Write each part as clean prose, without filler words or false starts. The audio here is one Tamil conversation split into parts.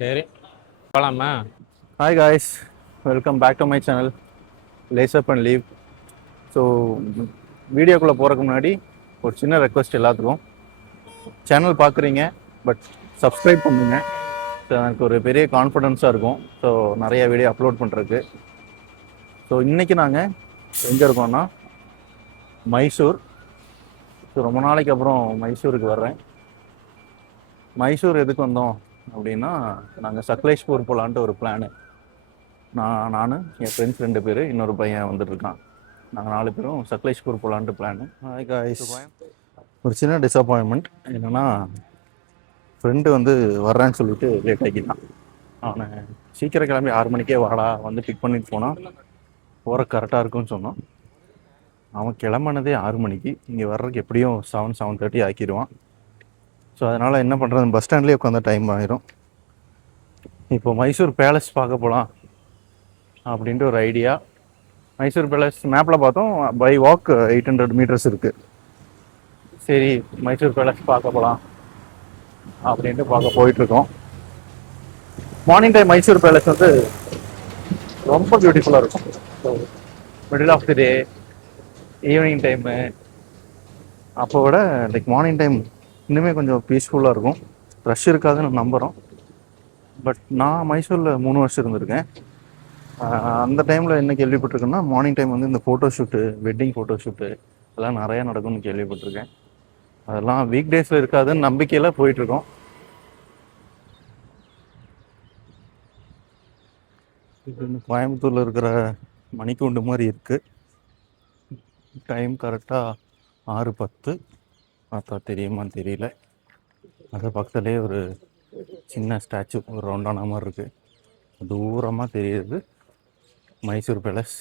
சரி போகலாமா? Hi guys, welcome back to my channel lace up and leave. So வீடியோக்குள்ளே போகிறதுக்கு முன்னாடி ஒரு சின்ன ரெக்வஸ்ட் எல்லாத்துக்கும். சேனல் பார்க்குறீங்க பட் சப்ஸ்கிரைப் பண்ணுங்க. ஸோ எனக்கு ஒரு பெரிய கான்ஃபிடென்ஸாக இருக்கும் ஸோ நிறைய வீடியோ அப்லோட் பண்ணுறதுக்கு. ஸோ இன்றைக்கி நாங்கள் எங்கே இருக்கோம்னா மைசூர். ஸோ ரொம்ப நாளைக்கு அப்புறம் மைசூருக்கு வர்றேன். மைசூர் எதுக்கு வந்தோம் அப்படின்னா, நாங்கள் சக்லேஷ்பூர் போகலான்ட்டு ஒரு பிளானு. நான் என் ஃப்ரெண்ட்ஸ் 2 பேர், இன்னொரு பையன் வந்துட்டுருக்கான். நாங்கள் 4 பேரும் சக்லேஷ்பூர் போகலான்ட்டு பிளானு. ஹாய் காய்ஸ், ஒரு சின்ன டிஸப்பாயின்மெண்ட் என்னென்னா, ஃப்ரெண்டு வந்து வர்றேன்னு சொல்லிட்டு லேட் ஆக்கிட்டான். அவனை சீக்கிரம் கிளம்பி 6 மணிக்கே வாடா வந்து பிக் பண்ணிட்டு போனால் போகிற கரெக்டாக இருக்குன்னு சொன்னான். அவன் கிளம்புனதே 6 மணிக்கு, இங்கே வர்றதுக்கு எப்படியும் 7:30 ஆக்கிடுவான். ஸோ அதனால் என்ன பண்ணுறது, பஸ் ஸ்டாண்ட்லேயே உட்காந்த டைம் ஆயிரும். இப்போ மைசூர் பேலஸ் பார்க்க போகலாம் அப்படின்ட்டு ஒரு ஐடியா. மைசூர் பேலஸ் மேப்பில் பார்த்தோம், பை வாக் 800 மீட்டர்ஸ் இருக்குது. சரி மைசூர் பேலஸ் பார்க்க போகலாம் அப்படின்ட்டு பார்க்க போயிட்டுருக்கோம். மார்னிங் டைம் மைசூர் பேலஸ் வந்து ரொம்ப பியூட்டிஃபுல்லாக இருக்கும். So middle of the day, evening time அப்போ விட லைக் மார்னிங் டைம் இன்னுமே கொஞ்சம் பீஸ்ஃபுல்லாக இருக்கும். ரஷ் இருக்காதுன்னு நம்புகிறோம். பட் நான் மைசூரில் 3 வருஷம் இருந்திருக்கேன். அந்த டைமில் என்ன கேள்விப்பட்டிருக்கேன்னா, மார்னிங் டைம் வந்து இந்த photo shoot, wedding photo shoot அதெல்லாம் நிறையா நடக்கும்னு கேள்விப்பட்டிருக்கேன். அதெல்லாம் வீக் டேஸில் இருக்காதுன்னு நம்பிக்கையில் போயிட்டுருக்கோம். இது கோயம்புத்தூரில் இருக்கிற மணிக்கூண்டு மாதிரி இருக்குது. டைம் கரெக்டாக 6:10. பார்த்தா தெரியுமான்னு தெரியல. அது பக்கத்துலேயே ஒரு சின்ன ஸ்டாச்சு, ஒரு ரவுண்டான மாதிரி இருக்குது. தூரமாக தெரியுது மைசூர் பேலஸ்.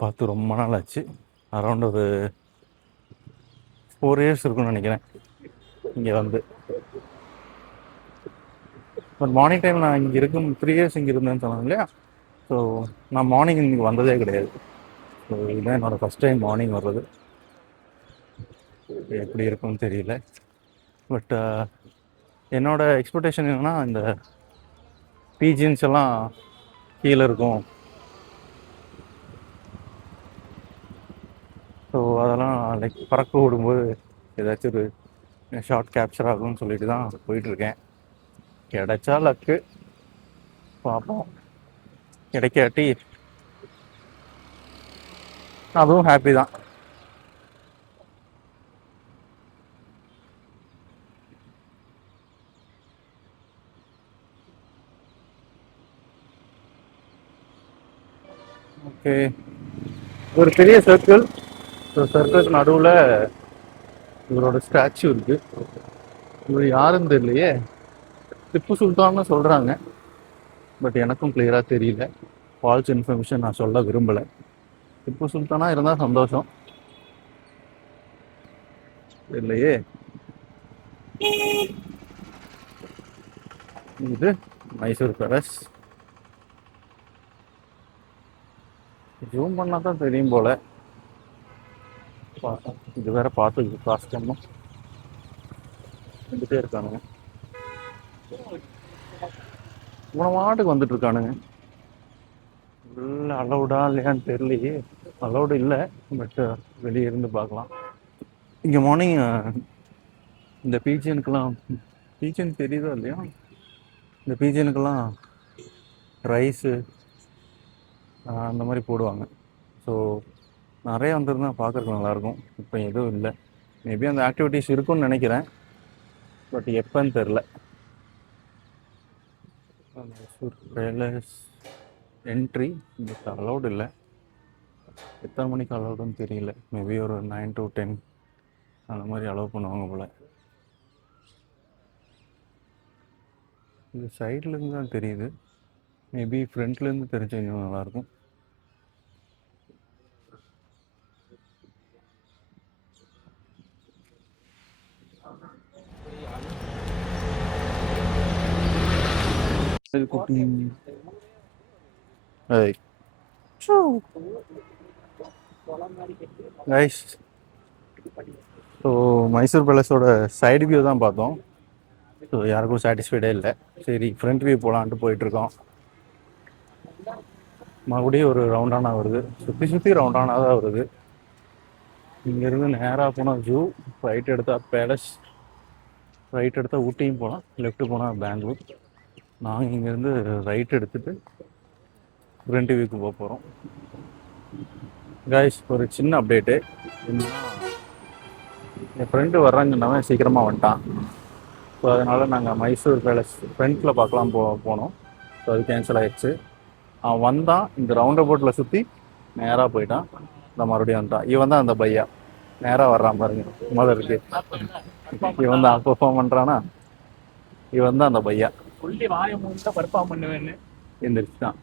பார்த்து ரொம்ப நாள் ஆச்சு. அரௌண்ட் ஒரு 4 இயர்ஸ் இருக்குன்னு நினைக்கிறேன் இங்கே வந்து. பட் மார்னிங் டைம் நான் இங்கே இருக்கும் 3 இயர்ஸ் இங்கே இருந்தேன்னு சொன்னாங்க இல்லையா. ஸோ நான் மார்னிங் இங்கே வந்ததே கிடையாது. ஸோ இதுதான் என்னோடய ஃபஸ்ட் டைம் மார்னிங் வர்றது. எப்படி இருக்கும்னு தெரியல. பட் என்னோடய எக்ஸ்பெக்டேஷன் என்னென்னா, இந்த பீஜின்ஸ் எல்லாம் கீழே இருக்கும். ஸோ அதெல்லாம் லைக் பறக்க விடும்போது ஏதாச்சும் ஒரு ஷார்ட் கேப்சர் ஆகும்னு சொல்லிட்டு தான் போயிட்டுருக்கேன். கிடைச்சா லக்கு, பார்ப்போம். கிடைக்காட்டி அதுவும் ஹாப்பி தான். ஓகே, ஒரு பெரிய சர்க்கிள். ஸோ சர்க்கிளுக்கு நடுவில் இவரோட ஸ்டாச்சு இருக்குது. இவர் யாருன்னு தெரியலையே. திப்பு சுல்தான்னு சொல்கிறாங்க, பட் எனக்கும் கிளியராக தெரியல. ஃபால்ஸ் இன்ஃபர்மேஷன் நான் சொல்ல விரும்பலை. திப்பு சுல்தானாக இருந்தால் சந்தோஷம். இல்லையே. இது மைசூர் பேலஸ். ஜூம் பண்ணால் தான் தெரியும் போல். இது வேற பார்த்து காஸ்டமும் வந்துட்டே இருக்கானுங்க. இவனை மாட்டுக்கு வந்துட்டு இருக்கானுங்க. இல்லை அலௌடா இல்லையான்னு தெரியலையே. அலௌடு இல்லை, பட் வெளியே இருந்து பார்க்கலாம். இங்கே மார்னிங் இந்த பீச்சியனுக்கெல்லாம், பீச்சியன் தெரியுதோ இல்லையா, இந்த பீச்சியனுக்கெல்லாம் ரைஸு அந்த மாதிரி போடுவாங்க. ஸோ நிறைய வந்துருந்தா பார்க்குறதுக்கு நல்லாயிருக்கும். இப்போ எதுவும் இல்லை. மேபி அந்த ஆக்டிவிட்டீஸ் இருக்குன்னு நினைக்கிறேன், பட் எப்போன்னு தெரில. Mysore palace entry but allowed இல்லை. எத்தனை மணிக்கு அலௌடுன்னு தெரியல. மேபி ஒரு 9 to 10 அந்த மாதிரி அலோவ் பண்ணுவாங்க போல். இது சைட்லேருந்து தான் தெரியுது. மேபி ஃப்ரண்ட்லேருந்து தெரிஞ்சு இன்னும் நல்லாயிருக்கும். கைஸ், ஸோ மைசூர் பேலஸோட சைடு வியூ தான் பார்த்தோம். ஸோ யாருக்கும் சாட்டிஸ்ஃபைடே இல்லை. சரி ஃப்ரண்ட் வியூ போகலான்ட்டு போயிட்டுருக்கோம். மறுபடியும் ஒரு ரவுண்டானா வருது, சுற்றி ரவுண்டானா தான் வருது. இங்கேருந்து நேராக போனால் ஜூ, ரைட் எடுத்தால் பேலஸ், ரைட் எடுத்தால் ஊட்டியும் போகலாம், லெஃப்ட்டு போனால் பெங்களூர். நாங்கள் இங்கேருந்து ரைட் எடுத்துகிட்டு ஃப்ரண்ட் வியூக்கு போக போகிறோம். கைஸ், ஒரு சின்ன அப்டேட்டு என்னன்னா, என் ஃப்ரெண்டு வர்றாங்கன்னவன் சீக்கிரமாக வந்துட்டான். ஸோ அதனால் நாங்கள் மைசூர் பேலஸ் ஃப்ரண்ட்டில் பார்க்கலாம் போனோம். ஸோ அது கேன்சல் ஆகிடுச்சு. அவன் வந்தான், இந்த ரவுண்ட் அபவுட்டில் சுற்றி நேராக போயிட்டான். இந்த மறுபடியும் வந்துட்டான். இவன் தான் அந்த பையா நேராக வர்றான் பாருங்க, முதல் இருக்கு. இவன் தான் பெர்ஃபார்ம் பண்ணுறானா, இவன் தான் அந்த பையா. சொல்லி வாய மூணு பர்ஃபார்ம் பண்ணுவேன்னு எந்திரிச்சுட்டான்.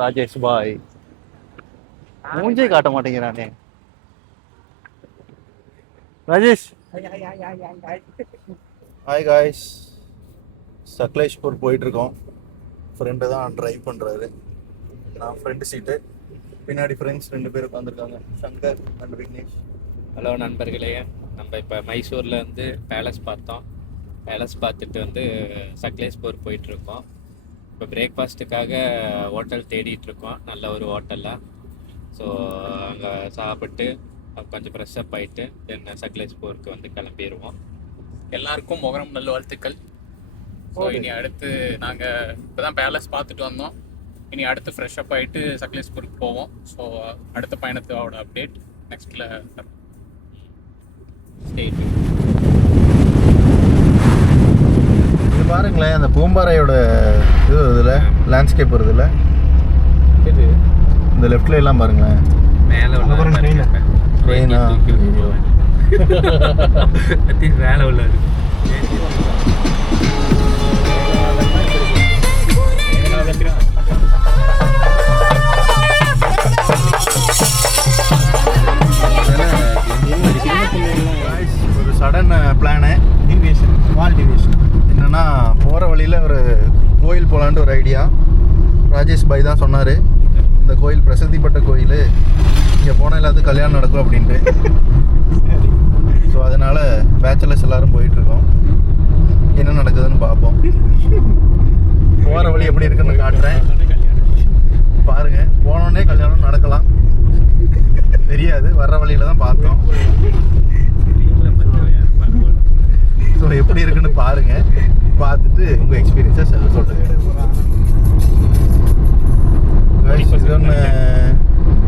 ராஜேஷ் பாய் மூஞ்சே காட்ட மாட்டேங்கிறானே. Rajesh, hi guys. சக்லேஷ்பூர் போயிட்டுருக்கோம். ஃப்ரெண்டு தான் ட்ரைவ் பண்ணுறாரு, நான் ஃப்ரெண்டு சீட்டு. பின்னாடி ஃப்ரெண்ட்ஸ் 2 பேர் உட்காந்துருக்காங்க, சங்கர் அண்ட் விக்னேஷ். ஹலோ நண்பர்களே, நம்ம இப்போ மைசூரில் வந்து பேலஸ் பார்த்தோம். பேலஸ் பார்த்துட்டு வந்து சக்லேஷ்பூர் போயிட்டுருக்கோம். இப்போ பிரேக்ஃபாஸ்ட்டுக்காக ஹோட்டல் தேடிட்டுருக்கோம், நல்ல ஒரு ஹோட்டலில். ஸோ அங்கே சாப்பிட்டு கொஞ்சம் ஃப்ரெஷ்ஷப் ஆகிட்டு தென் சக்லேஷ்பூருக்கு வந்து கிளம்பிடுவோம். எல்லாருக்கும் முகரம் நல்ல வாழ்த்துக்கள். ஸோ இனி அடுத்து நாங்கள் இப்போ தான் பேலஸ் பார்த்துட்டு வந்தோம். இனி அடுத்து ஃப்ரெஷ்ஷப் ஆகிட்டு சக்லேஷ்பூருக்கு போவோம். ஸோ அடுத்த பயணத்தோட அப்டேட் நெக்ஸ்ட்டில் தரோம். ஸ்டேட் இது பாருங்களேன், அந்த பூம்பாறையோட இது வருதுல்ல, லேண்ட்ஸ்கேப் வருதுல்ல, இது இந்த லெஃப்ட்ல எல்லாம் பாருங்களேன். மேலே உள்ள ட்ரெயினா வேலை உள்ளது. ஒரு sudden plan, deviation, small deviation. என்னென்னா, போகிற வழியில் ஒரு கோயில் போகலான்ட்டு ஒரு ஐடியா. ராஜேஷ் பாய் தான் சொன்னார், இந்த கோயில் பிரசித்தி பெற்ற கோயில், இங்கே போனால் எல்லாத்துக்கும் கல்யாணம் நடக்கும் அப்படின்ட்டு. ஸோ அதனால் பேச்சுலர்ஸ் எல்லோரும் போயிட்டுருக்கோம். என்ன நடக்குதுன்னு பார்ப்போம். போகிற வழி எப்படி இருக்குன்னு காட்டுறேன், பாருங்கள். போனோடனே கல்யாணம் நடக்கலாம் தெரியாது, வர்ற வழியில் தான் பார்த்தோம். ஸோ எப்படி இருக்குன்னு பாருங்கள், பார்த்துட்டு உங்கள் எக்ஸ்பீரியன்ஸை சொல்லுங்கள். இது ஒன்று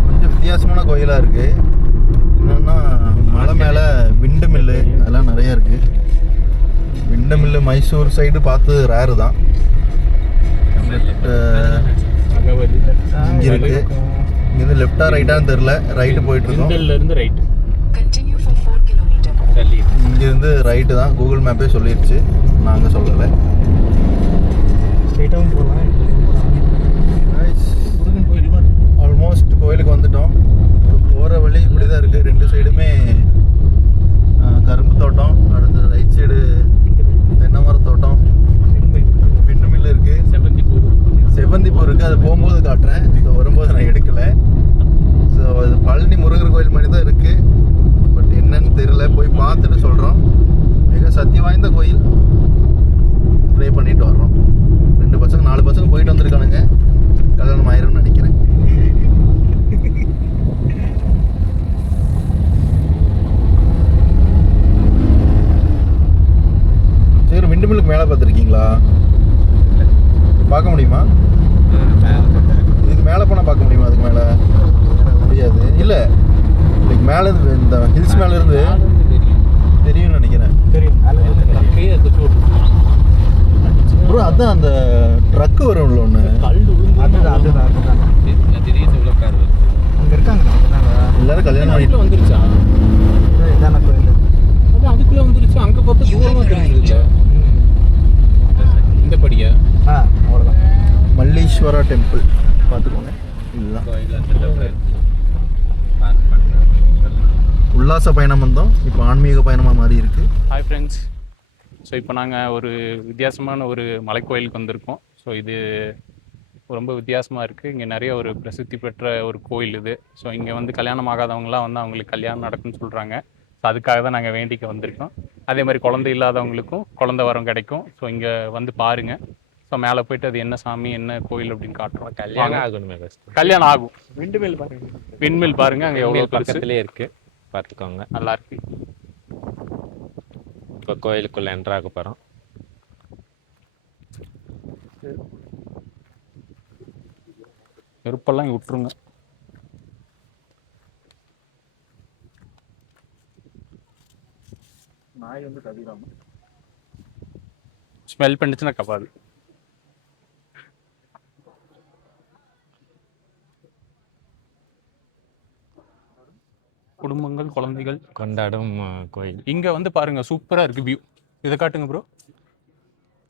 கொஞ்சம் வித்தியாசமான கோயிலாக இருக்குது. என்னென்னா, மலை மேலே விண்டு மில்லு அதெல்லாம் நிறையா இருக்குது. விண்டு மில்லு மைசூர் சைடு பார்த்து ரேரு தான். இங்கே இருக்குது. இங்கேருந்து லெஃப்டா ரைட்டான்னு தெரில, ரைட்டு போயிட்டுருக்கோம். இங்கேருந்து ரைட்டு தான், கூகுள் மேப்பே சொல்லிடுச்சு, நாங்கள் சொல்லலை. ஸ்ட்ரைட்டாகவும் போகலாம். ஆல்மோஸ்ட் கோயிலுக்கு வந்துட்டோம். போகிற வழி இப்படி தான் இருக்குது. 2 சைடுமே கரும்பு தோட்டம், அடுத்த ரைட் சைடு தென்னை மர தோட்டம், விண்டு மில்லு இருக்குது, செவ்வந்திப்பூ இருக்குது. அது போகும்போது காட்டுறேன், ஸோ வரும்போது நான் எடுக்கலை. ஸோ அது பழனி முருகர் கோயில் மாதிரி தான் இருக்குது, பட் என்னன்னு தெரியல. போய் பார்த்துட்டு சொல்கிறோம். மிக சக்தி வாய்ந்த கோயில், ப்ரே பண்ணிட்டு வர்றோம். 2 பசங்க 4 பசங்க போயிட்டு வந்திருக்கானுங்க, கல்யாணம் ஆயிரும்னு நினைக்கிறேன். சரி, விண்டு மில்லுக்கு மேலே பார்த்துருக்கீங்களா? பார்க்க முடியுமா? இதுக்கு மேலே போனால் பார்க்க முடியுமா? அதுக்கு மேலே முடியாது. இல்லை, இதுக்கு மேலே இந்த ஹில்ஸ் மேலே இருந்து தெரியும்னு நினைக்கிறேன். ப்ரோ, அதுதான் அந்த ட்ரக்கு வரும்ல ஒன்று, அங்கே இருக்காங்க. எல்லாரும் கல்யாணம் பண்ணிட்டு வந்துருச்சா? அதுக்குள்ளே வந்துருச்சு. அங்கே பார்த்து தூரமாக தெரிஞ்சிருச்சு. இந்த படியா? அவ்வளோதான். மல்லீஸ்வரா டெம்பிள் பார்த்துக்கோங்க. இதுதான் உல்லாச பயணம் வந்தோம், இப்போ ஆன்மீக பயணமாக மாறி இருக்குது. Hi friends. ஸோ இப்போ நாங்கள் ஒரு வித்தியாசமான ஒரு மலைக்கோயிலுக்கு வந்திருக்கோம். ஸோ இது ரொம்ப வித்தியாசமாக இருக்குது. இங்கே நிறைய ஒரு பிரசித்தி பெற்ற ஒரு கோயில் இது. ஸோ இங்கே வந்து கல்யாணம் ஆகாதவங்களாம் வந்து அவங்களுக்கு கல்யாணம் நடக்குன்னு சொல்கிறாங்க. அதுக்காக தான் நாங்கள் வேண்டிக்க வந்திருக்கோம். அதே மாதிரி குழந்தை இல்லாதவங்களுக்கும் குழந்தை வரம் கிடைக்கும். ஸோ இங்கே வந்து பாருங்கள். ஸோ மேலே போயிட்டு அது என்ன சாமி என்ன கோயில் அப்படின்னு காட்டுறோம். கல்யாணம் ஆகணுமே ஃபர்ஸ்ட். கல்யாணம் ஆகும். விண்டுமில் பாருங்க. விண்மில் பாருங்கள், அங்கே எவ்வளோ பெருசு. பக்கத்துலேயே இருக்குது, பார்த்துக்கோங்க. நல்லா இருக்கு. இப்போ கோயிலுக்குள்ளே என்ட்ராக போகிறோம். நெருப்பெல்லாம் இங்கே விட்டுருங்க. நாய் வந்து கதிராம ஸ்மெல் பண்ணிச்சுன்னா கப்பாது. குடும்பங்கள் குழந்தைகள் கொண்டாடும் கோயில். இங்கே வந்து பாருங்க, சூப்பராக இருக்கு வியூ. இதை காட்டுங்க ப்ரோ.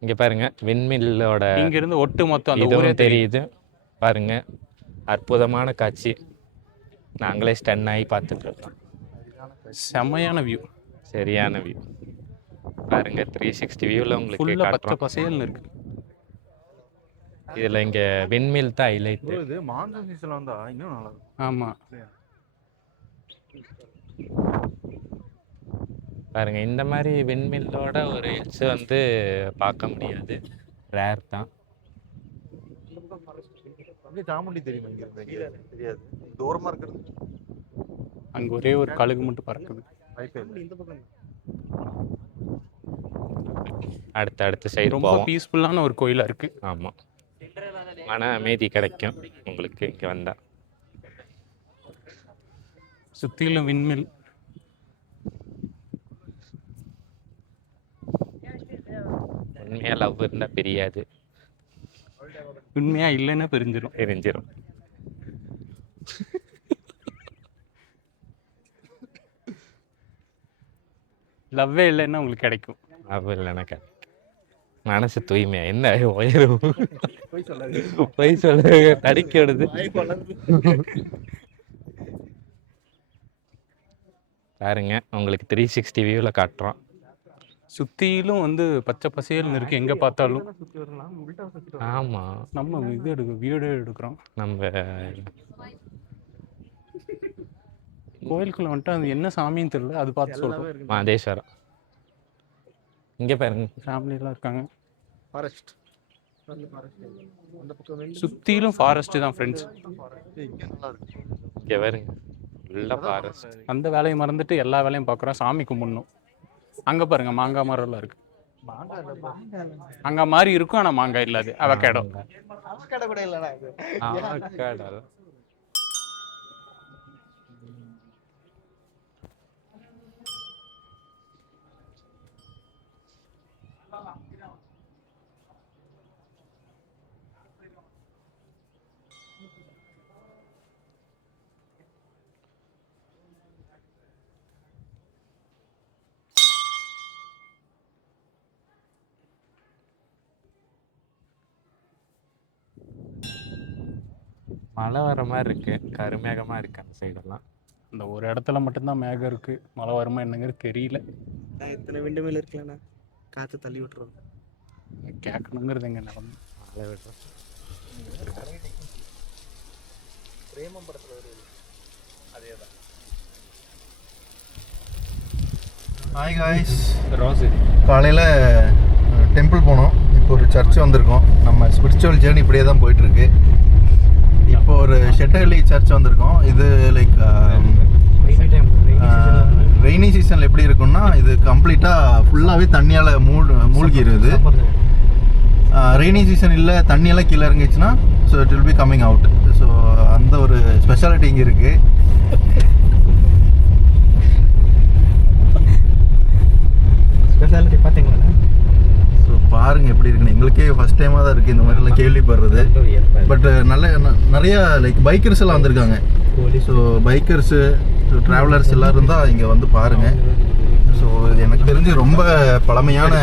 இங்கே பாருங்க, விண்மில்லோட இங்கிருந்து ஒட்டு மொத்தம் அந்த ஊரே இதுவும் தெரியுது. பாருங்க, அற்புதமான காட்சி. நாங்களே ஸ்டன் ஆகி பார்த்துட்டு இருக்கோம். செமையான வியூ, சரியான வியூ. பாருங்க, 360 வியூவில் உங்களுக்கு ஃபுல்லாக பச்சை காட்டுறோம். பசேல்னு இருக்கு. இதில் இங்கே விண்மில் தான் ஹைலைட்டு. இது மான்சூன் சீசன்ல வந்தா இன்னும் நல்லா இருக்கும். ஆமாம், பாருங்க, இந்த மாதிரி விண்மில்லோட ஒரு ஹில்ஸ் வந்து பார்க்க முடியாது, ரேர் தான். அங்கே சாமுண்டி தெரியுமா? இங்க இருந்து தெரியாது, தூரமா இருக்கிறது. அங்கே ஒரே ஒரு கழுகு மட்டும் பறக்குது. இந்த பக்கம் அடுத்த சைடு ரொம்ப போவோம். பீஸ்ஃபுல்லான ஒரு கோயிலாக இருக்கு. ஆமாம், மன அமைதி கிடைக்கும் உங்களுக்கு இங்கே வந்தால். சுற்றிலும் விண்மில். உண்மையாக லவ் இருந்தால் பிரியாது, உண்மையா இல்லைன்னா பிரிஞ்சிடும். தெரிஞ்சிடும். லவ்வே இல்லைன்னா உங்களுக்கு கிடைக்கும். லவ் இல்லைனாக்கா மனசு தூய்மையா என்ன உயரும். போய் சொல்ல தடிக்க விடுது. பாருங்க, உங்களுக்கு 360 வியூவில் காட்டுறோம். சுற்றிலும் வந்து பச்சை பசேல்னு இருக்கு எங்கே பார்த்தாலும். சுத்தி வரலாம், உள்டா சுத்தி ஆமாம், நம்ம இது வீடியோ எடுக்கிறோம். நம்ம கோயிலுக்குள்ள வந்துட்டு அது என்ன சாமின்னு தெரியல, அது பார்த்து சொல்கிறோம். மாதேஸ்வரம். இங்கே பாருங்க, ஃபேமிலியெலாம் இருக்காங்க. ஃபாரஸ்ட் அந்த ஃபாரஸ்ட் அந்த பக்கம் சுற்றிலும் ஃபாரஸ்ட்டு தான் ஃப்ரெண்ட்ஸ். இங்க நல்லா இருக்கு. இங்கே பாருங்க, உள்ள ஃபாரஸ்ட். அந்த வேலையை மறந்துட்டு எல்லா வேலையும் பார்க்குறோம். சாமி கும்பிடணும். அங்கே பாருங்க, மாங்காய் மரம்லாம் இருக்கு. மாங்காய் இல்லப்பா. அங்கே மாதிரி இருக்கும், ஆனால் மாங்காய் இல்லாது. அவகேடோ. அவகேடோ கூட இல்லடா இது. அவகேடோ. மழை வர மாதிரி இருக்கு, கருமேகமாக இருக்கு அந்த சைடெல்லாம். அந்த ஒரு இடத்துல மட்டும்தான் மேகம் இருக்கு. மழை வருமா என்னங்கிறது தெரியல. இத்தனை விண்டுமில் இருக்கலண்ணா, காற்று தள்ளி விட்டுரும். கேட்கணுங்கிறது எங்க நிலமை. மழை விடுறோம். பிரேமம் படத்தில் வருது அதேதான். ஹாய் காய்ஸ், ரோஸு காலையில் டெம்பிள் போனோம். இப்போ ஒரு சர்ச் வந்திருக்கோம். நம்ம ஸ்பிரிச்சுவல் ஜேர்னி இப்படியே தான் போயிட்டுருக்கு. இப்போ ஒரு ஷெட்டர்லி சர்ச் வந்திருக்கோம். இது லைக் ரெய்னி சீசனில் எப்படி இருக்குன்னா, இது கம்ப்ளீட்டாக ஃபுல்லாகவே தண்ணியால் மூழ்கிடுது. ரெய்னி சீசன் இல்லை, தண்ணியெல்லாம் கீழே இறங்கிச்சுன்னா so it will be coming out. So அந்த ஒரு ஸ்பெஷாலிட்டி இங்கே இருக்குது. ஸ்பெஷாலிட்டி பார்த்தீங்களா? ஸோ பாருங்கள் எப்படி இருக்குன்னு. எங்களுக்கே ஃபஸ்ட் டைமாக தான் இருக்குது இந்த மாதிரிலாம் கேள்விப்படுறது. பட் நிறையா லைக் பைக்கர்ஸ் எல்லாம் வந்திருக்காங்க. ஸோ பைக்கர்ஸு ட்ராவலர்ஸ் எல்லோரும் தான் இங்கே வந்து பாருங்கள். ஸோ இது எனக்கு தெரிஞ்சு ரொம்ப பழமையான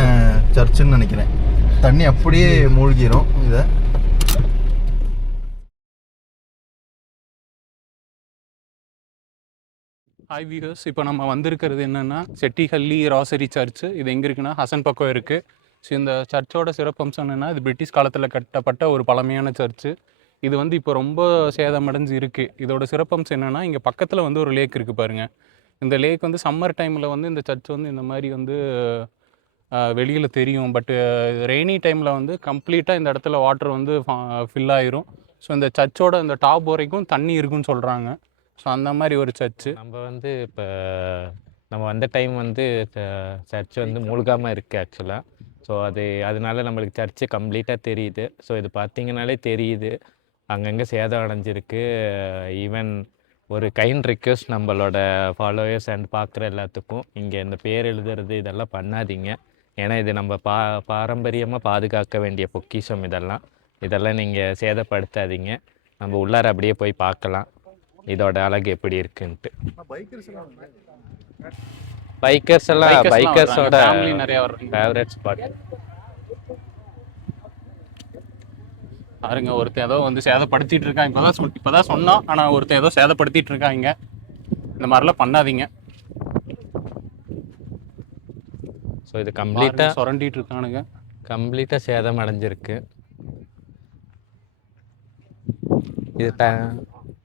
சர்ச்சுன்னு நினைக்கிறேன். தண்ணி அப்படியே மூழ்கிரும் இதை. ஹாய் வியூவர்ஸ், இப்போ நம்ம வந்திருக்கிறது என்னென்னா செட்டிஹள்ளி ராசரி சர்ச்சு. இது எங்கே இருக்குன்னா ஹசன் பக்கம் இருக்குது. ஸோ இந்த சர்ச்சோட சிறப்பம்சம் என்னென்னா, இது பிரிட்டிஷ் காலத்தில் கட்டப்பட்ட ஒரு பழமையான சர்ச்சு. இது வந்து இப்போ ரொம்ப சேதமடைஞ்சு இருக்குது. இதோட சிறப்பம்சம் என்னென்னா, இங்கே பக்கத்தில் வந்து ஒரு லேக் இருக்குது பாருங்கள். இந்த லேக் வந்து சம்மர் டைமில் வந்து இந்த சர்ச் வந்து இந்த மாதிரி வந்து வெளியில் தெரியும். பட்டு ரெய்னி டைமில் வந்து கம்ப்ளீட்டாக இந்த இடத்துல வாட்டர் வந்து ஃபில் ஆயிரும். ஸோ இந்த சர்ச்சோட இந்த டாப் வரைக்கும் தண்ணி இருக்குன்னு சொல்கிறாங்க. ஸோ அந்த மாதிரி ஒரு சர்ச்சு. நம்ம வந்து இப்போ நம்ம வந்த டைம் வந்து சர்ச் வந்து மூழ்காமல் இருக்குது ஆக்சுவலாக. ஸோ அதனால நம்மளுக்கு சர்ச்சு கம்ப்ளீட்டாக தெரியுது. ஸோ இது பார்த்தீங்கனாலே தெரியுது அங்கங்கே சேதம் அடைஞ்சிருக்கு. ஈவன் ஒரு கைண்ட் ரிக்வெஸ்ட் நம்மளோட ஃபாலோவர்ஸ் அண்ட் பார்க்குற எல்லாத்துக்கும், இங்கே இந்த பேர் எழுதுறது இதெல்லாம் பண்ணாதீங்க. ஏன்னா இது நம்ம பாரம்பரியமாக பாதுகாக்க வேண்டிய பொக்கிஷம். இதெல்லாம் நீங்கள் சேதப்படுத்தாதீங்க. நம்ம உள்ளார அப்படியே போய் பார்க்கலாம் இதோட அழகு எப்படி இருக்குன்ட்டு. பைக்கர்ஸோட நிறையா வரும். ஃபேவரட் ஸ்பாட் பாருங்க, ஒருத்தர் ஏதோ வந்து சேதப்படுத்திட்டு இருக்காங்க. இப்போதான் சொன்னோம், ஆனால் ஒருத்தர் ஏதோ சேதப்படுத்திட்டு இருக்காங்க. இந்த மாதிரிலாம் பண்ணாதீங்க. ஸோ இது கம்ப்ளீட்டாக சுரண்டிட்டு இருக்கானுங்க. கம்ப்ளீட்டாக சேதம் அடைஞ்சிருக்கு.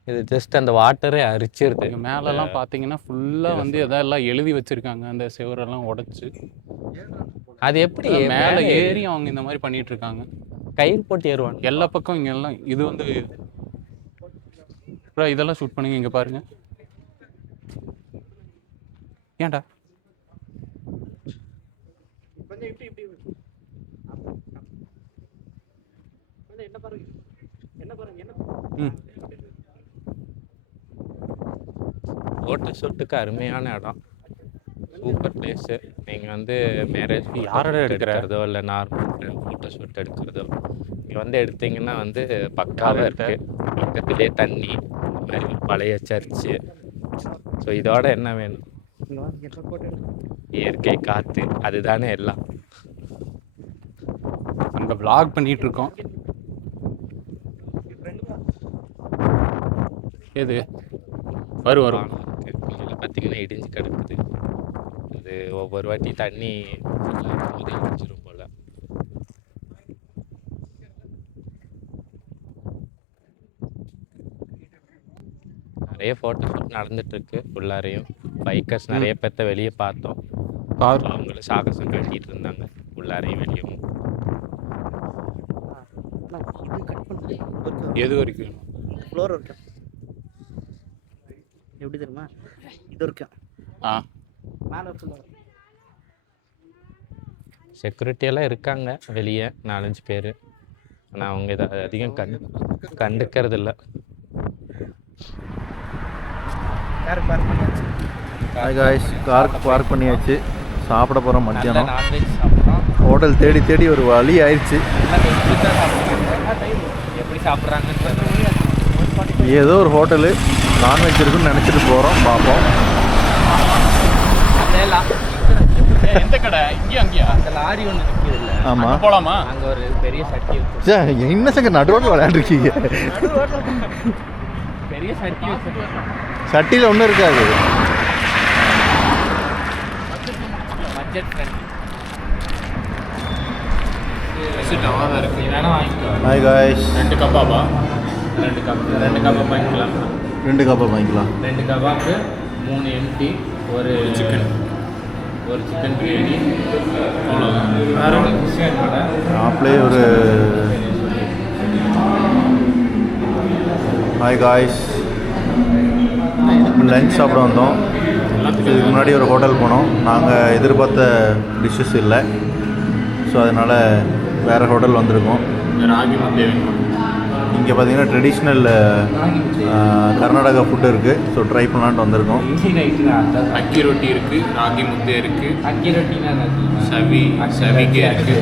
இது ஜஸ்ட் அந்த வாட்டரே அரிச்சிருது. மேலெல்லாம் பார்த்தீங்கன்னா ஃபுல்லாக வந்து எல்லாம் எழுதி வச்சிருக்காங்க, அந்த செவரெல்லாம் உடைச்சு. அது எப்படி மேலே ஏறி அவங்க இந்த மாதிரி பண்ணிட்டு இருக்காங்க. கயிறு போட்டு ஏறுவாங்க எல்லா பக்கம். இங்கே எல்லாம் இது வந்து இதெல்லாம் ஷூட் பண்ணுங்க. இங்கே பாருங்க. ஏன்டா ஃபோட்டோ ஷூட்டுக்கு அருமையான இடம், சூப்பர் பிளேஸு. நீங்கள் வந்து மேரேஜ் யாரோட எடுக்கிறதோ இல்லை நார்மல் ஃபோட்டோ ஷூட் எடுக்கிறதோ இங்கே வந்து எடுத்திங்கன்னா வந்து பக்காவாக இருக்குது. பக்கத்துலேயே தண்ணி, இந்த மாதிரி ஒரு பழைய சர்ச்சு. ஸோ இதோட என்ன வேணும்? இயற்கை காற்று, அதுதானே எல்லாம். அங்கே vlog பண்ணிட்டு இருக்கோம். எது வரும் கீழே பார்த்தீங்கன்னா இடிஞ்சு கிடக்குது. அது ஒவ்வொரு வாட்டி தண்ணி போது இடிச்சிரும் போல். நிறைய ஃபோட்டோ ஷூட் நடந்துட்டுருக்கு உள்ளாரையும். பைக்கர்ஸ் நிறைய பேர்த்த வெளியே பார்த்தோம். அவங்கள சாகசம் கட்டிகிட்டு இருந்தாங்க உள்ளாரையும் வெளியும். எது வரைக்கும் ஃப்ளோர் வரைக்கும் எப்படி தெரியுமா? இது வரைக்கும் மேலே ஃப்ளோர். செக்யூரிட்டியெல்லாம் இருக்காங்க வெளியே 4-5 பேர். ஆனால் அவங்க இதை அதிகம் கண்டுக்கிறது இல்லை. ஹாய் காய்ஸ், காருக்கு பார்க் பண்ணியாச்சு. சாப்பிட போகிறோம். மத்தியானம் நான்வெஜ் சாப்பிட்றோம். ஹோட்டல் தேடி தேடி ஒரு வழி ஆயிடுச்சு. எப்படி சாப்பிட்றாங்கன்னு ஏதோ ஒரு ஹோட்டலு நான்வெஜ் இருக்குன்னு நினச்சிட்டு போகிறோம். பார்ப்போம். எந்த கடை? இங்கேயா அங்கேயா? அந்த லாரி ஒன்று நிற்கிது இல்லை? ஆமாம், போகலாமா? அங்கே ஒரு பெரிய சட்டி இருக்கு. சார் என்ன சங்க நடுவோட்டில் விளையாண்டுருக்கீங்க? பெரிய சட்டி சட்டியில் ஒன்றும் இருக்காது. Budget friendly. Hi guys, 2 கபாபா? 2 kebab வாங்கிக்கலாம். 2 கபாப் வாங்கிக்கலாம். 2 கபாப்பு, 3 எம்டி, ஒரு சிக்கன் பிரியாணி, அவ்வளோதான். அப்படியே ஒரு ஹாய் காய்ஸ், லஞ்ச் சாப்பிட வந்தோம். இதுக்கு முன்னாடி ஒரு ஹோட்டல் போனோம். நாங்கள் எதிர்பார்த்த டிஷ்ஷஸ் இல்லை. ஸோ அதனால் வேறு ஹோட்டல் வந்திருக்கோம். ராகி முட்டை வேணும். இங்கே பார்த்தீங்கன்னா ட்ரெடிஷ்னல் கர்நாடகா ஃபுட்டு இருக்குது. ஸோ ட்ரை பண்ணலான்ட்டு வந்திருக்கோம். அக்கி ரொட்டி இருக்குது, ராகி முட்டை இருக்குது, அக்கி ரொட்டினா சவிகே இருக்குது.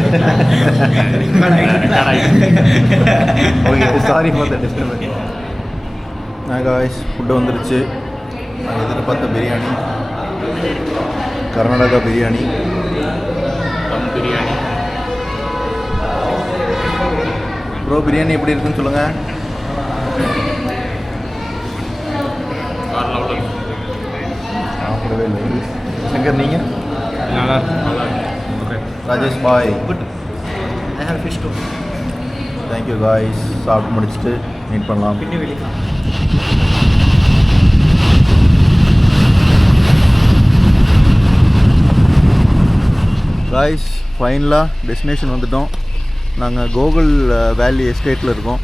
Okay, sorry for the disturbance. Guys, food வந்துருச்சு. நான் எதிர்பார்த்த பிரியாணி, கர்நாடகா பிரியாணி, தம் பிரியாணி. ப்ரோ பிரியாணி எப்படி இருக்குன்னு சொல்லுங்கள். சாப்பிடவே இல்லை. சங்கர் நீங்கள்? நல்லா இருக்கு. ராஜேஷ் பாய், good. I have fish too. Thank you guys. சாப்பிட்டு முடிச்சுட்டு மீட் பண்ணலாம். பின்னி வெளிக்கலாம். காய்ஸ் ஃபைனலாக டெஸ்டினேஷன் வந்துட்டோம். நாங்கள் கோகுல் வேலி எஸ்டேட்டில் இருக்கோம்.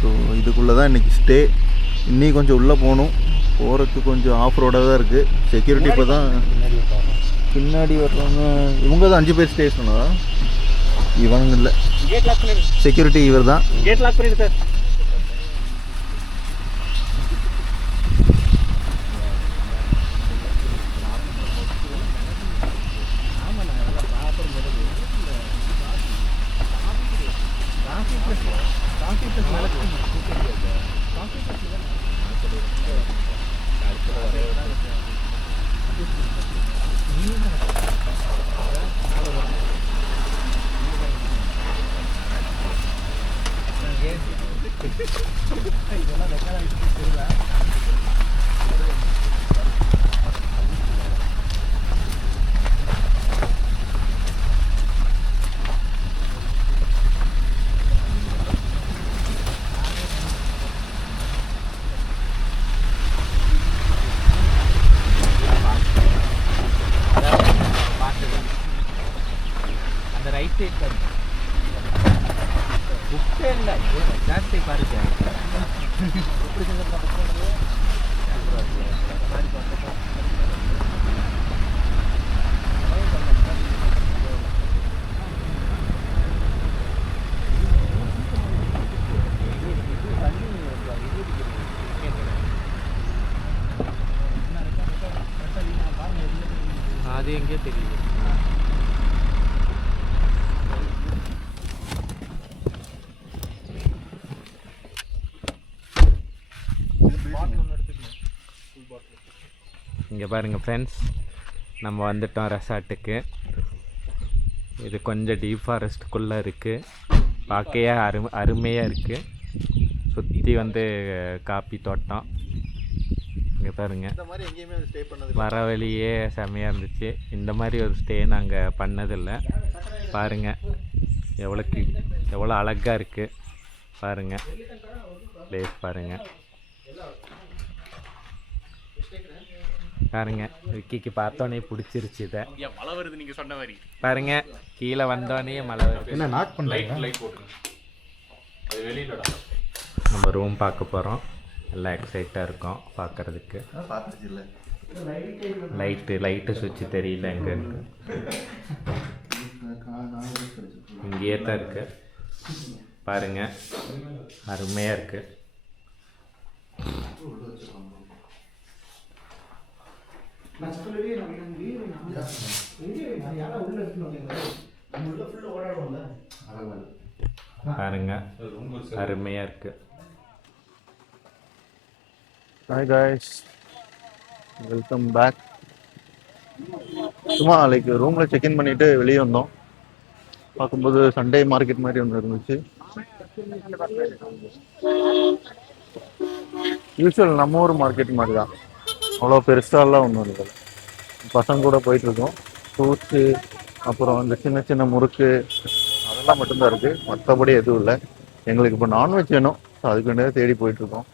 ஸோ இதுக்குள்ளே தான் இன்றைக்கி ஸ்டே. இன்னி கொஞ்சம் உள்ளே போகணும். போகிறதுக்கு கொஞ்சம் ஆஃப் ரோடாக தான் இருக்குது. செக்யூரிட்டி இப்போ தான் பின்னாடி வர்றவங்க இவங்க தான் 5 பேர் ஸ்டே சொன்னதா? இவங்க இல்லை, செக்யூரிட்டி இவர் தான். கேட் லாக் பண்ணிடு சார். அந்த ரைட் சைட் புக்கே இல்லை ஜாஸ்தி பாருங்க. அது எங்கேயோ தெரியுது. இங்கே பாருங்கள் ஃப்ரெண்ட்ஸ், நம்ம வந்துட்டோம் ரெசார்ட்டுக்கு. இது கொஞ்சம் டீப் ஃபாரஸ்ட்டுக்குள்ளே இருக்குது. பார்க்கையே அருமையாக இருக்குது. சுற்றி வந்து காப்பி தோட்டம். இங்கே பாருங்கள், வர வழியே செம்மையாக இருந்துச்சு. இந்த மாதிரி ஒரு ஸ்டே நாங்கள் பண்ணதில்லை. பாருங்கள் எவ்வளோ அழகாக இருக்குது பாருங்கள். ப்ளேஸ் பாருங்கள் பாருங்க. விக்கிக்கு பார்த்தோன்னே பிடிச்சிருச்சு. இதை மழை வருது நீங்க சொன்ன மாதிரி பாருங்க. கீழே வந்தோடனே மழை வருது. என்ன நாக் பண்ணல? லைட் போட்டுருங்க. அது வெளியிலடா. நம்ம ரூம் பார்க்க போகிறோம். எல்லாம் எக்ஸைட்டாக இருக்கும் பார்க்குறதுக்கு. லைட்டு சுவிட்ச் தெரியல எங்கே இருக்கு. இங்கேயே தான் இருக்கு பாருங்க. அருமையாக இருக்குது. பாருங்க, அருமையாக இருக்குது. Hi guys, welcome back. சும்மா லைக் ரூமில் செக்இன் பண்ணிவிட்டு வெளியே வந்தோம். பார்க்கும்போது சண்டே மார்க்கெட் மாதிரி ஒன்று இருந்துச்சு. யூஸ்வல் நம்ம ஊர் மார்க்கெட் மாதிரி தான். அவ்வளோ பெருசாலாம் ஒன்றும் இல்லை. பசங்க கூட போயிட்டுருக்கோம். ஃப்ரூட்ஸு, அப்புறம் இந்த சின்ன சின்ன முறுக்கு, அதெல்லாம் மட்டும்தான் இருக்குது. மற்றபடி எதுவும் இல்லை. எங்களுக்கு இப்போ நான்வெஜ் வேணும். ஸோ அதுக்கு வேண்டியதாக தேடி போயிட்டுருக்கோம்.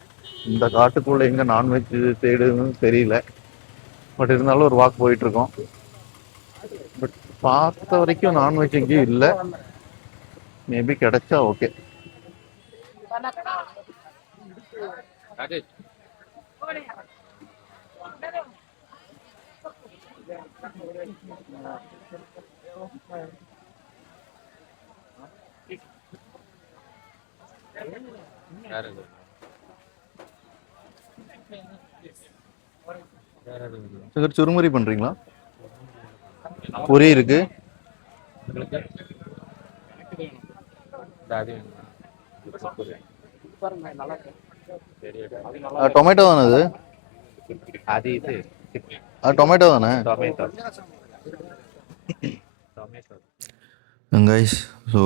இந்த காட்டுக்குள்ளே எங்கே நான்வெஜ் தேடுன்னு தெரியல. பட் இருந்தாலும் ஒரு வாக் போயிட்டுருக்கோம். பட் பார்த்த வரைக்கும் நான்வெஜ் எங்கேயும் இல்லை. மேபி கிடைச்சா ஓகே. சுருமுறை பண்றீங்களா? பொரி இருக்கு. டொமேட்டோ தானே அது? அது இது டொமேட்டோ தானே? டொமேட்டோ. கைஸ், ஸோ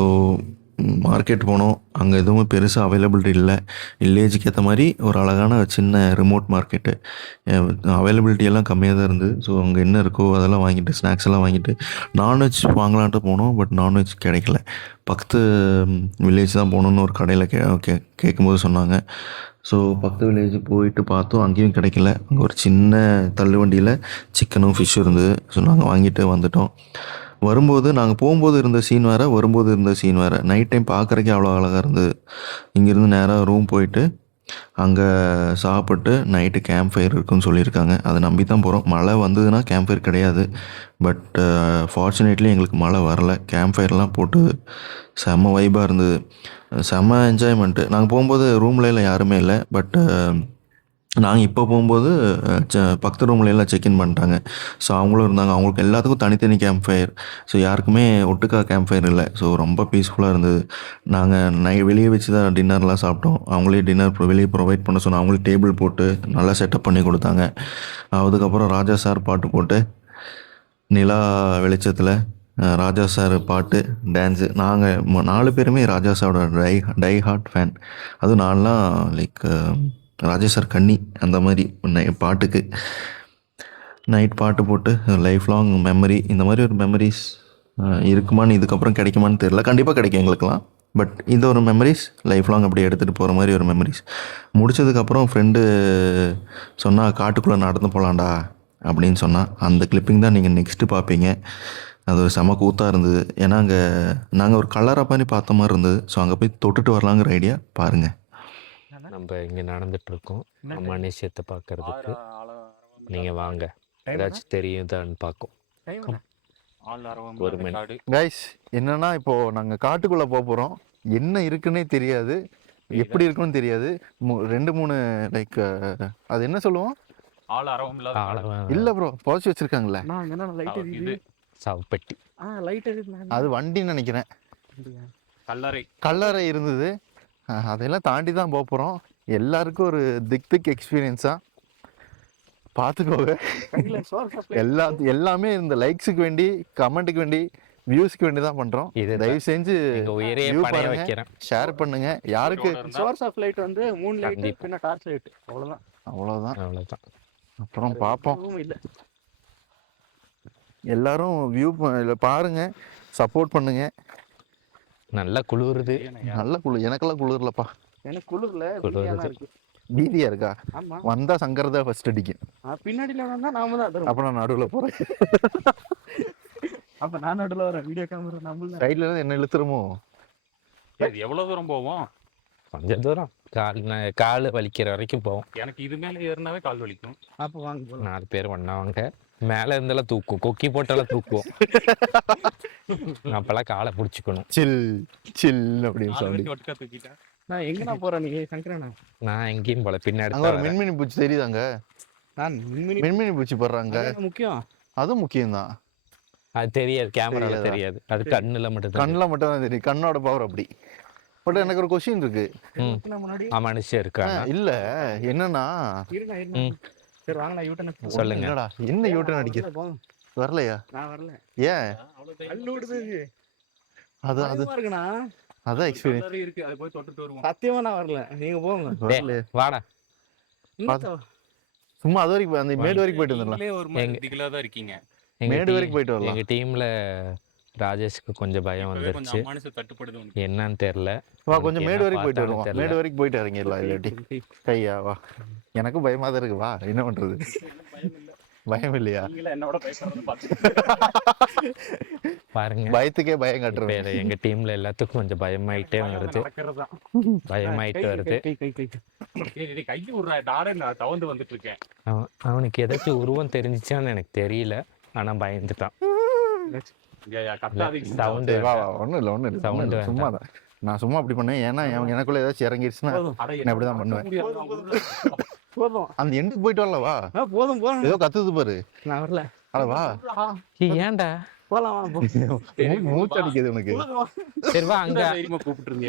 மார்க்கெட் போனோம். அங்கே எதுவுமே பெருசாக அவைலபிலிட்டி இல்லை. வில்லேஜுக்கு ஏற்ற மாதிரி ஒரு அழகான சின்ன ரிமோட் மார்க்கெட்டு. அவைலபிலிட்டி எல்லாம் கம்மியாக தான் இருந்தது. ஸோ அங்கே என்ன இருக்கோ அதெல்லாம் வாங்கிட்டு, ஸ்நாக்ஸ் எல்லாம் வாங்கிட்டு நான்வெஜ் வாங்கலான்ட்டு போனோம். பட் நான்வெஜ் கிடைக்கல. பக்கத்து வில்லேஜ் தான் போகணுன்னு ஒரு கடையில் கேட்கும்போது சொன்னாங்க. ஸோ பக்கத்து வில்லேஜ் போயிட்டு பார்த்தோம், அங்கேயும் கிடைக்கல. அங்கே ஒரு சின்ன தள்ளுவண்டியில் சிக்கனும் ஃபிஷ்ஷும் இருந்தது. ஸோ நாங்கள் வாங்கிட்டு வந்துட்டோம். வரும்போது நாங்கள் போகும்போது இருந்த சீன் வேறு, வரும்போது இருந்த சீன் வேறு. நைட் டைம் பார்க்குறக்கே அவ்வளோ அழகாக இருந்தது. இங்கேருந்து நேராக ரூம் போயிட்டு அங்கே சாப்பிட்டு நைட்டு கேம்ப் ஃபயர் இருக்குன்னு சொல்லியிருக்காங்க. அதை நம்பி தான் போகிறோம். மழை வந்ததுன்னா கேம்ப் ஃபயர் கிடையாது. பட் ஃபார்ச்சுனேட்லி எங்களுக்கு மழை வரல. கேம்ப் ஃபயர்லாம் போட்டு செம்ம வைபாக இருந்தது. செம்ம என்ஜாய்மெண்ட்டு. நாங்கள் போகும்போது ரூம்ல யாருமே இல்லை. பட்டு நாங்கள் இப்போ போகும்போது பக்கத்து ரூம்லாம் செக்இன் பண்ணிட்டாங்க. ஸோ அவங்களும் இருந்தாங்க. அவங்களுக்கு எல்லாத்துக்கும் தனித்தனி கேம்ப் ஃபயர். ஸோ யாருக்குமே ஒட்டுக்கா கேம்ப் ஃபயர் இல்லை. ஸோ ரொம்ப பீஸ்ஃபுல்லாக இருந்தது. நாங்கள் வெளியே வச்சு தான் டின்னர்லாம் சாப்பிட்டோம். அவங்களே டின்னர் வெளியே ப்ரொவைட் பண்ண சொன்னால் அவங்களே டேபிள் போட்டு நல்லா செட்டப் பண்ணி கொடுத்தாங்க. அதுக்கப்புறம் ராஜா சார் பாட்டு போட்டு நிலா வெளிச்சத்தில் ராஜா சார் பாட்டு டான்ஸு. நாங்கள் 4 பேருமே ராஜா சாரோட டை ஹார்ட் ஃபேன். அதுவும் நான்லாம் லைக் ராஜா சார் கண்ணி அந்த மாதிரி பாட்டுக்கு நைட் பாட்டு போட்டு லைஃப் லாங் மெமரி. இந்த மாதிரி ஒரு மெமரிஸ் இருக்குமான்னு இதுக்கப்புறம் கிடைக்குமான்னு தெரியல. கண்டிப்பாக கிடைக்கும் எங்களுக்கெல்லாம். பட் இந்த ஒரு மெமரிஸ் லைஃப் லாங் அப்படியே எடுத்துகிட்டு போகிற மாதிரி ஒரு மெமரிஸ். முடித்ததுக்கப்புறம் ஃப்ரெண்டு சொன்னால் காட்டுக்குள்ளே நடந்து போகலான்டா அப்படின்னு சொன்னால் அந்த கிளிப்பிங் தான் நீங்கள் நெக்ஸ்ட்டு பார்ப்பீங்க. அது ஒரு செம கூத்தாக இருந்தது. ஏன்னா அங்கே நாங்கள் ஒரு கலரை மாதிரி பார்த்த மாதிரி இருந்தது. ஸோ அங்கே போய் தொட்டுட்டு வரலாங்கிற ஐடியா பாருங்கள். நம்ம இங்கே நடந்துட்டுருக்கோம் மனுஷத்தை பார்க்கறதுக்கு. நீங்கள் வாங்க, ஏதாச்சும் தெரியுதான்னு பார்க்கும். ஒரு மணி கைஸ் என்னன்னா இப்போது நாங்கள் காட்டுக்குள்ளே போக போகிறோம். என்ன இருக்குன்னே தெரியாது, எப்படி இருக்குன்னு தெரியாது. 2-3 லைக் அது என்ன சொல்லுவோம், ஆள் அரவம் இல்லாத இல்லை ப்ரோ புதைச்சி வச்சுருக்காங்களே சவப்பெட்டி. அது வண்டின்னு நினைக்கிறேன். கல்லறை இருந்தது. அதையெல்லாம் தாண்டி தான் போக போகிறோம். எல்லாருக்கும் ஒரு திக் எக்ஸ்பீரியன்ஸாக பார்த்துக்கோங்க. எல்லாமே இந்த லைக்ஸுக்கு வேண்டி, கமெண்ட்டுக்கு வேண்டி, வியூஸ்க்கு வேண்டி தான் பண்ணுறோம். தயவு செஞ்சு ஷேர் பண்ணுங்க. யாருக்கு சோர்ஸ் ஆஃப் லைட் வந்து 3 லைட் பின்ன டார்ச் லைட், அவ்வளோதான். அப்புறம் பார்ப்போம். எல்லாரும் வியூ பாருங்க, சப்போர்ட் பண்ணுங்க. நல்லா குளிருது. நல்ல குளிர். எனக்கெல்லாம் குளிர்லப்பா. எனக்கு குளிர்ல இருக்கு. பீதியா இருக்கா? வந்தா சங்கரதா ஃபர்ஸ்ட் அடிக்கும். பின்னாடில வந்தா நாம தான். அப்ப நான் நடுவுல போறேன். அப்ப நான் நடுவுல வரேன். வீடியோ கேமரா நம்மள சைடுல இருந்து என்ன இழுத்துறமோ. இது எவ்வளவு தூரம் போவோம்? கொஞ்சம் தூரம். கால் வலிக்கிற வரைக்கும் போவோம். எனக்கு இது மேலே ஏறினாவே கால் வலிக்கும். அப்போ வாங்க 4 பேர் ஒண்ணாவாங்க. மேலே இருந்தாலும் தூக்கும், கொக்கி போட்டாலும் தூக்குவோம். அப்பெல்லாம் காலை பிடிச்சிக்கணும். சில் அப்படின்னு சொல்லி ஒட்டுக்கா தூக்கிட்டேன். நான் எங்கடா போறேன் நீ சங்கரனா? நான் எங்கேயும் போல. பின்னாடி அங்க ஒரு மின்மினி பூச்சி தெரியுதாங்க. நான் மின்மினி பூச்சி போடுறாங்க. முக்கியம். அது முக்கியம் தான். அது தெரியாது, கேமரால தெரியாது. அது கண்ணுல மட்டும் தான் தெரியும். கண்ணோட பவர் அப்படி. பட் எனக்கு ஒரு கொஸ்டின் இருக்கு. மனுஷன் இருக்கா? இல்ல என்னன்னா சரி வாங்க, நான் யூட்டன் சொல்லுங்க. என்ன யூட்டன் அடிக்குது? வரலையா? நான் வரல. ஏன்? அது அதான் எக்ஸ்பீரியன்ஸ் இருக்கு. அது போய் தொட்டுட்டு வருவோம். சத்தியமா நான் வரல. நீங்க போங்க. வாடா. சும்மா அது வரைக்கும் அந்த மேடு வரைக்கும் போயிட்டு வந்துடலாம். ஒரு மாதிரி திகிலா தான் இருக்கீங்க. மேடு வரைக்கும் போயிட்டு வரலாம். எங்க டீம்ல ராஜேஷ்க்கு கொஞ்சம் பயம் வந்துருச்சு. என்னன்னு தெரியல. வா கொஞ்சம் மேடு வரைக்கும் போயிட்டு வருவோம். மேடு வரைக்கும் போயிட்டு இறங்கிடலாம். இல்லாட்டி கையா வா. எனக்கும் பயமா தான் இருக்கு. வா என்ன பண்றது? பயம் இல்லையா? பாருங்க, பயத்துக்கே பயம் காட்டுறேன். எங்க டீம்ல எல்லாத்துக்கும் கொஞ்சம் பயமாயிட்டே வருது. அவனுக்கு ஏதாச்சும் உருவம் தெரிஞ்சிச்சான்னு எனக்கு தெரியல. ஆனா பயந்துட்டான். சும்மாதான் நான் சும்மா அப்படி பண்ணேன். ஏன்னா எனக்குள்ள ஏதாச்சும் இறங்கிடுச்சுன்னா நான் அப்படிதான் பண்ணுவேன். அந்த எண்டுக்கு போயிட்டு வரலவா? போதும் ஏதோ கத்துது பாரு. நான் வரல. அடவா. ஏன்டா போலாம். மூச்சு அடிக்குது உனக்கு. சரி வா, அங்க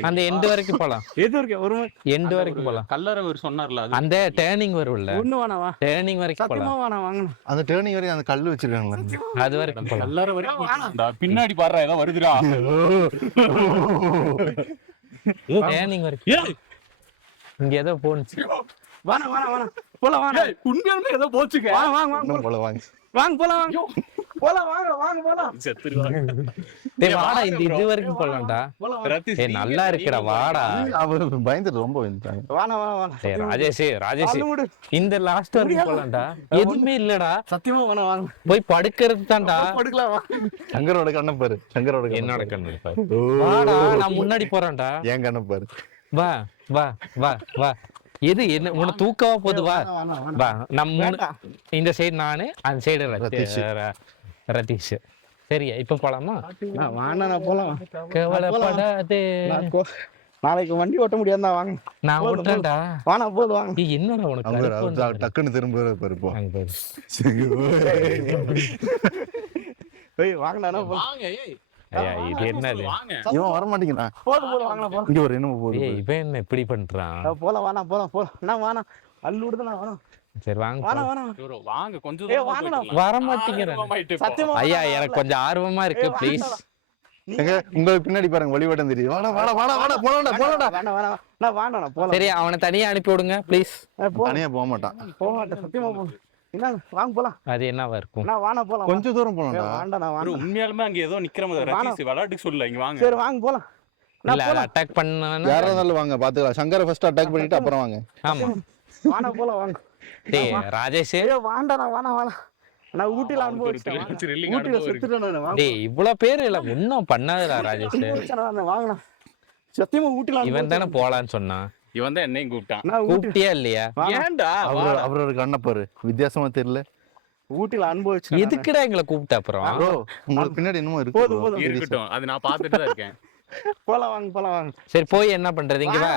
அந்த எண்டு வரைக்கும் போலாம். எது வரைக்கும்? ஒரு எண்டு வரைக்கும் போலாம். கல்லறை ஒரு சொன்னார்ல, அந்த டேர்னிங் வரும்ல, ஒண்ணு வேணாவா? டேர்னிங் வரைக்கும் போலாம். சத்தியமா வேணாம், வாங்க. அந்த டேர்னிங் வரைக்கும் அந்த கல்லு வச்சிருக்காங்களா? அது வரைக்கும் போலாம். கல்லறை வரைக்கும். பின்னாடி பாடுறா ஏதோ வருதுடா. டேர்னிங் வரைக்கும். இங்க ஏதோ போனுச்சு. வாங்க போலாம். வாங்க. உண்மையாலுமே ஏதோ போச்சுங்க. வாங்க. போல வாங்க. வாங்க போலாம் வாங்க போலாம் வாங்க வாங்க போலாம் டேய் வாடா இது வரைக்கும் போலாம்டா. ஏய் நல்லா இருக்குடா வாடா. அவர் பயந்துட்டு ரொம்ப வந்துட்டாங்க. வாணா வாணா வாணா. டேய் ராஜேஷ் இந்த லாஸ்ட் வரைக்கும் போலாம்டா. எதுவுமே இல்லடா. சத்தியமா வாணா வாங்க. போய் படுக்கிறது தான்டா. படுக்கலாம் வா. சங்கரோட கண்ணை பாரு. சங்கரோட என்னோட கண்ணு பாரு. வாடா நான் முன்னாடி போறேன்டா. என் கண்ணை பாரு. வா வா வா வா. எது என்ன உன தூக்கவா போகுது வா வா. நம்ம இந்த சைடு நானு அந்த சைடு ரதீஷ். சரியா இப்ப போலாமா? வாணா நான் போலாம். கவலைப்படாதே. நாளைக்கு வண்டி ஓட்ட முடியாதுடா வாங்க. நான் ஓட்டுறேன்டா. வாணா போடு வாங்க. நீ என்னடா உனக்கு டக்குன்னு திரும்ப பாரு போ. அங்க பாரு. ஏய் வாங்கடா போ. வாங்க ஏய். ஐயா இது என்னது? வாங்க. இவன் வர மாட்டேங்கிறான். போடு வாங்கடா போலாம். இங்க ஒரு என்னமோ போகுது. ஏய் இவன் என்ன இப்படி பண்றான்? போலாம் வாணா போலாம் போலாம். நான் வாணா அல்லுடுதா வாணா. சரி வாங்க வாணா வாணா. ப்ரோ வாங்க கொஞ்சம் ஏய் வாங்கடா. வர மாட்டேங்கிறேன். சத்தியமா ஐயா எனக்கு கொஞ்சம் ஆர்வமா இருக்கு ப்ளீஸ். எங்க உங்களுக்கு பின்னாடி பாருங்க வழிவட்டம் தெரியுது. வாடா வாடா வாடா வாடா போடா போடா. வாணா வாணா. நான் வாணா போலாம். சரி அவனை தனியா அனுப்பி விடுங்க ப்ளீஸ். தனியா போக மாட்டான். போக மாட்டேன் சத்தியமா போ. என்ன வாங்க போலாம். அது என்னவா இருக்கும்? நான் வாணா போலாம். கொஞ்சம் தூரம் போலாம்டா. வாண்டா நான் ப்ரோ வாணா. உண்மையாலுமே அங்க ஏதோ நிக்கிற மாதிரி ரதீஷ் விளையாட்டுக்கு சொல்லல இங்க வாங்க. சரி வாங்க போலாம். இல்ல அதை அட்டாக் பண்ணனா யாரா இருந்தாலும் வாங்க பாத்துக்கலாம். சங்கரை ஃபர்ஸ்ட் அட்டாக் பண்ணிட்டு அப்புறம் வாங்க. ஆமா. வாணா போலாம் வாங்க. டேய் ராஜேஷ் ஏய் வாண்டா நான் வாணா வாணா. நான் ஊட்டில அனுபவிச்சேன். த்ரில்லிங் ஊட்டில அனுபவம் இருக்கு. செத்துட்டேன் நான். வாங்க. டேய் இவ்வளவு பேர் இல்ல ஒன்னும் பண்ணாதடா ராஜேஷ். வாங்கடா. சத்தியமா ஊட்டில இவன் தானே போலான்னு சொன்னான். இவன் தான் என்னையும் கூப்பிட்டான். நான் ஊட்டி கூப்பிட்டியா இல்லையா? ஏன்டா அவரோட கண்ணை பாரு. வித்தியாசமா தெரியல. ஊட்டில அனுபவிச்சேன். எதுக்குடா எங்களை கூப்பிட்ட அப்புறம்? ப்ரோ உங்களுக்கு பின்னாடி என்னமோ இருக்கு. போதும் போதும். இருக்கட்டும் அது நான் பார்த்துட்டு தான் இருக்கேன். போலாம் வாங்க போலாம் வாங்க. சரி போய் என்ன பண்றது? இங்க வா.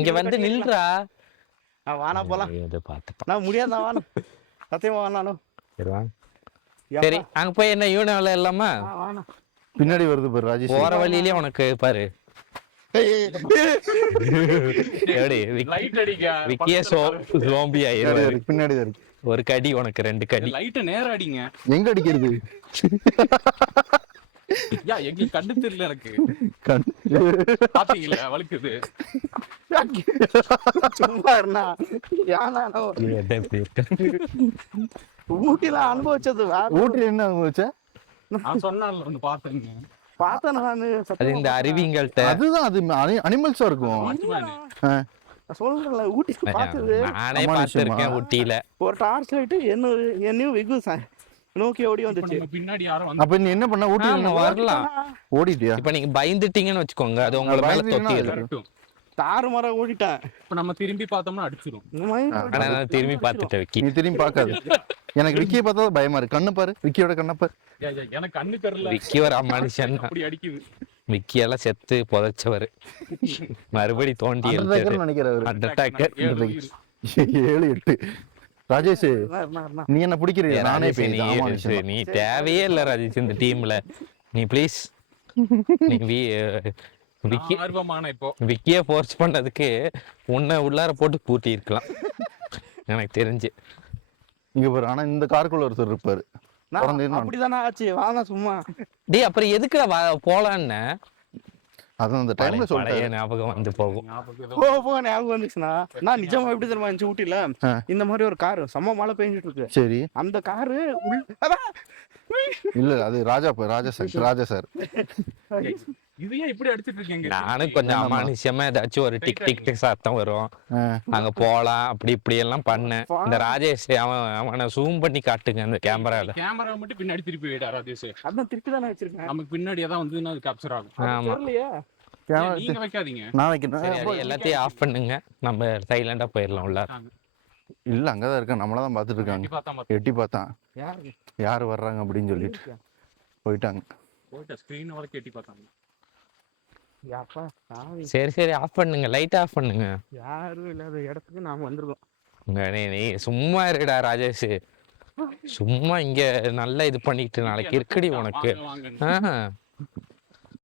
இங்க வந்து நில்றா. நான் வாணா போலாம். இது பாத்துப்பா. நான் முடியாதா வாணா. சத்தியமா வாணா. சரி வாங்க. சரி அங்க போய் என்ன யூனியன்ல இல்லாம வாணா. பின்னாடி வருது பாரு ராஜேஷ். போற வழியிலே உனக்கு பாரு. எப்படி லைட் அடிங்க. விக்கிய ஜோம்பி ஆயிடுவாரு. பின்னாடி தான் இருக்கு. ஒரு கடி உனக்கு 2 கடி. லைட்ட நேரா அடிங்க. எங்க அடிக்கிறது? யா எங்க கண்டு தெரியல எனக்கு. கண் பாத்தீங்களா வழுக்குது. சும்மா இருந்தா யானா இது என்ன இப்படி இருக்கு? ஊட்டில அனுபவிச்சது வேற. ஊட்டில என்ன அனுபவிச்ச? நான் சொன்னால ஒன்னு பாத்துங்க. பார்த்தேன் நான் அது இந்த அருவிங்கள்ட்ட அதுதான் அது அனிமல்ஸா இருக்கும். சொல்றேன்ல ஊட்டிக்கு பார்த்தது. நானே பார்த்திருக்கேன் ஊட்டியில. ஒரு டார்ச் லைட் என்னையும் வெகு நோக்கி ஓடி வந்துச்சு. பின்னாடி யாரும் வந்து அப்ப நீ என்ன பண்ண? ஊட்டில வரலாம். ஓடிட்டியா? இப்ப நீங்க பயந்துட்டீங்கன்னு வச்சுக்கோங்க அது உங்க மேல தொத்திடும். வரட்டும். தாறு மரம் ஓடிட்டேன். இப்ப நம்ம திரும்பி பார்த்தோம்னா அடிச்சிரும். ஆனா நான் திரும்பி பார்த்துட்டேன் விக்கி. நீ திரும்பி பார்க்காத. எனக்கு விக்கியை பார்த்தா பயமா இருக்கு. கண்ணு பாரு. விக்கியோட கண்ணை பாரு. எனக்கு கண்ணு தெரியல. விக்கி ஒரு மனுஷன் அப்படி அடிக்குது. விக்கி எல்லாம் செத்து புதைச்சவரு. மறுபடி தோண்டி நினைக்கிறவர். அட்டாக் 7 8. ராஜேஷ் நீ என்ன பிடிக்கிறியா? நானே நீ தேவையே இல்ல ராஜேஷ் இந்த டீம்ல. நீ ப்ளீஸ் விக்கி ஆர்வமான இப்போ விக்கிய ஃபோர்ஸ் பண்ணதுக்கு உன்னை உள்ளார போட்டு பூட்டி இருக்கலாம் எனக்கு தெரிஞ்சு. இங்க பாரு. ஆனா இந்த காருக்குள்ள ஒருத்தர் இருப்பாரு. அப்படிதானே ஆச்சு. வாங்க சும்மா. டேய் அப்புறம் எதுக்கு போலான்னு அதான் அந்த டைம்ல பழைய சொல்றேன். ஞாபகம் வந்து போகும். போக ஞாபகம் வந்துச்சுன்னா நான் நிஜமா எப்படி தெரியுமா இருந்துச்சு ஊட்டில இந்த மாதிரி ஒரு காரு செம்ம மழை பெஞ்சிட்டு இருக்கு. சரி அந்த காரு இல்ல அது ராஜா சார். இது ஏன் இப்படி அடிச்சிட்டு இருக்கீங்க? நானும் கொஞ்சம் அமானுஷ்யமா ஏதாச்சும் ஒரு டிக் டிக் டிக் சத்தம் வரும். அங்க போலாம் அப்படி இப்படி எல்லாம் பண்ணேன். இந்த ராஜேஷ் அவனை ஜூம் பண்ணி காட்டுங்க அந்த கேமரால. கேமரா மட்டும் பின்னாடி திருப்பி வைடா ராஜேஷ். அதான் திருப்பி தானே வச்சிருக்கேன். நமக்கு பின்னாடியே தான் வந்து அது கேப்சர் ஆகும். ஆமா தெரியலையே. நீங்க வைக்காதீங்க. நான் வைக்கிறேன். எல்லாத்தையும் ஆஃப் பண்ணுங்க. நம்ம சைலண்டா போயிடலாம் உள்ள. இல்ல அங்கதான் இருக்கேன். நம்மளதான் பாத்துட்டு இருக்காங்க. எட்டி பார்த்தான் யாரு வர்றாங்க அப்படின்னு சொல்லிட்டு போயிட்டாங்க. ஸ்கிரீன் வரைக்கும் எட்டி பார்த்தாங்க. சரி ஆஃப் பண்ணுங்க. லைட் ஆஃப் பண்ணுங்க. யாரும் இல்லாத இடத்துக்கு நாம வந்திருக்கோம். நீ சும்மா இருடா ராஜேஷ். சும்மா இங்க நல்லா இது பண்ணிட்டு நாளைக்கு இருக்குடி உனக்கு.